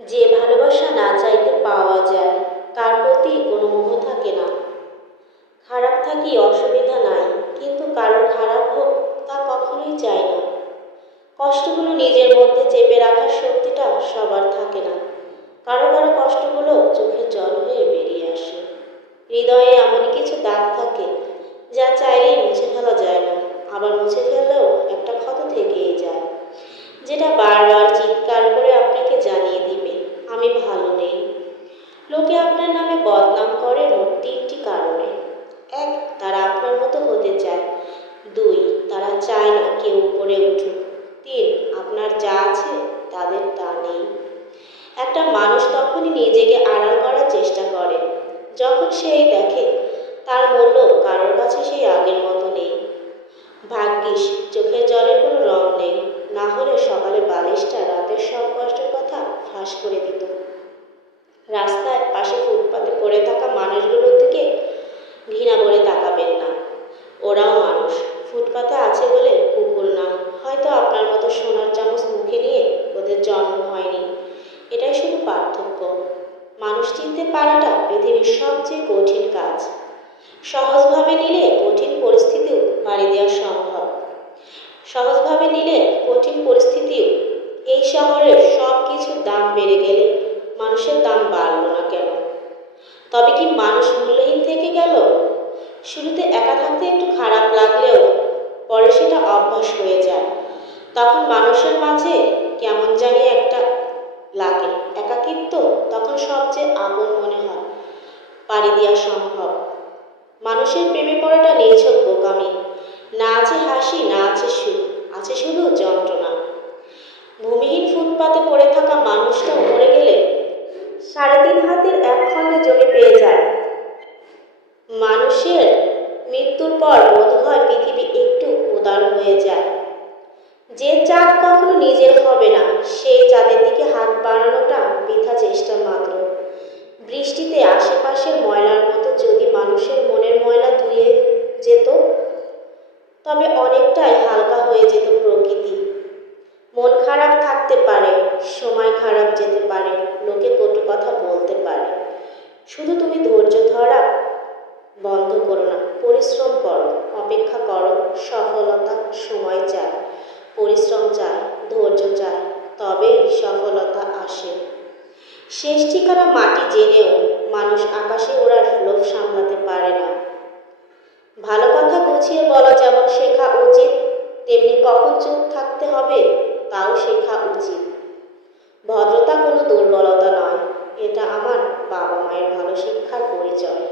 যে ভালোবাসা না চাইতে পাওয়া যায় তার প্রতি কোনো মোহ থাকে না। খারাপ থাকি অসুবিধা নাই, কিন্তু কারোর খারাপ হোক তা কখনোই চাই না। কষ্টগুলো নিজের মধ্যে চেপে রাখার শক্তিটা সবার থাকে না। কারো কারো কষ্টগুলো চোখের জল হয়ে বেরিয়ে আসে। হৃদয়ে এমন কিছু দাগ থাকে যা চাইলেই মুছে ফেলা যায় না, আবার মুছে ফেললেও একটা ক্ষত থেকেই যায়, যেটা বারবার চিৎকার করে আপনাকে জানিয়ে দিবে আমি ভালো নেই। লোকে আপনার নামে বদনাম করে মোট তিনটি কারণে: এক, তারা আপনার মতো হতে চায়; দুই, তারা চায় না কেউ উপরে উঠুক; তিন, আপনার যা আছে তাদের তা নেই। একটা মানুষ তখনই নিজেকে আড়াল করার চেষ্টা করে যখন সেই দেখে তার মূল্য কারোর কাছে সেই আগের মতো নেই। ভাগ্যিস চোখের জলের কোনো রং নেই, না হলে সকালে বালিশটা রাতের সব কষ্টের কথা ফাঁস করে দিত। রাস্তায় পাশে ফুটপাতে পড়ে থাকা মানুষগুলোর দিকে ঘৃণা করে তাকাবেন না। ওরাও মানুষ, ফুটপাতে আছে বলে কুকুর না। হয়তো আপনার মতো সোনার চামচ মুখে নিয়ে ওদের জন্ম হয়নি, এটাই শুধু পার্থক্য। মানুষ চিনতে পারাটা পৃথিবীর সবচেয়ে কঠিন কাজ। সহজভাবে নিলে কঠিন পরিস্থিতিও পাড়ি দেওয়া সম্ভব। সহজভাবে নিলে কঠিন পরিস্থিতিও। এই শহরে সব কিছুর দাম বেড়ে গেলে মানুষের দাম বাড়ল না কেন? তবে কি মানুষ মূল্যহীন থেকে গেল? শুরুতে একা থাকতে একটু খারাপ লাগলেও পরে সেটা অভ্যাস হয়ে যায়। তখন মানুষের মাঝে কেমন জানি একটা লাগে, একাকিত্ব তখন সবচেয়ে আপন মনে হয়। পাড়ি দেওয়া সম্ভব। মানুষের প্রেমে পড়াটা নিছক বোকামি। না আছে হাসি, না আছে সুখ, আছে শুধু যন্ত্রণা। ভূমিহীন ফুটপাতে পড়ে থাকা মানুষটা মরে গেলে 3.5 হাতের এক খণ্ড জমি পেয়ে যায়। মানুষের মৃত্যুর পর বোধ হয় পৃথিবী একটু উদার হয়ে যায়। যে চাঁদ কখনো নিজের হবে না, সেই চাঁদের দিকে হাত বাড়ানোটা বৃথা চেষ্টা মাত্র। বৃষ্টিতে আশেপাশের ময়লার মতো যদি মানুষের মনের ময়লা ধুয়ে যেত, তবে অনেকটাই হালকা হয়ে যেত প্রকৃতি। মন খারাপ থাকতে পারে, সময় খারাপ যেতে পারে, লোকে কটু কথা বলতে পারে, শুধু তুমি ধৈর্য ধরা বন্ধ করো না। পরিশ্রম করো, অপেক্ষা করো। সফলতা সময় চায়, পরিশ্রম চায়, ধৈর্য চায়, তবেই সফলতা আসে। শেষ ঠিকানা মাটি জেনেও মানুষ আকাশে ওড়ার লোভ সামলাতে পারে না। ভালো কথা গুছিয়ে বলা যেমন শেখা উচিত, তেমনি কখন চুপ থাকতে হবে তাও শেখা উচিত। ভদ্রতা কোনো দুর্বলতা নয়, এটা আমার বাবা মায়ের ভালো শিক্ষার পরিচয়।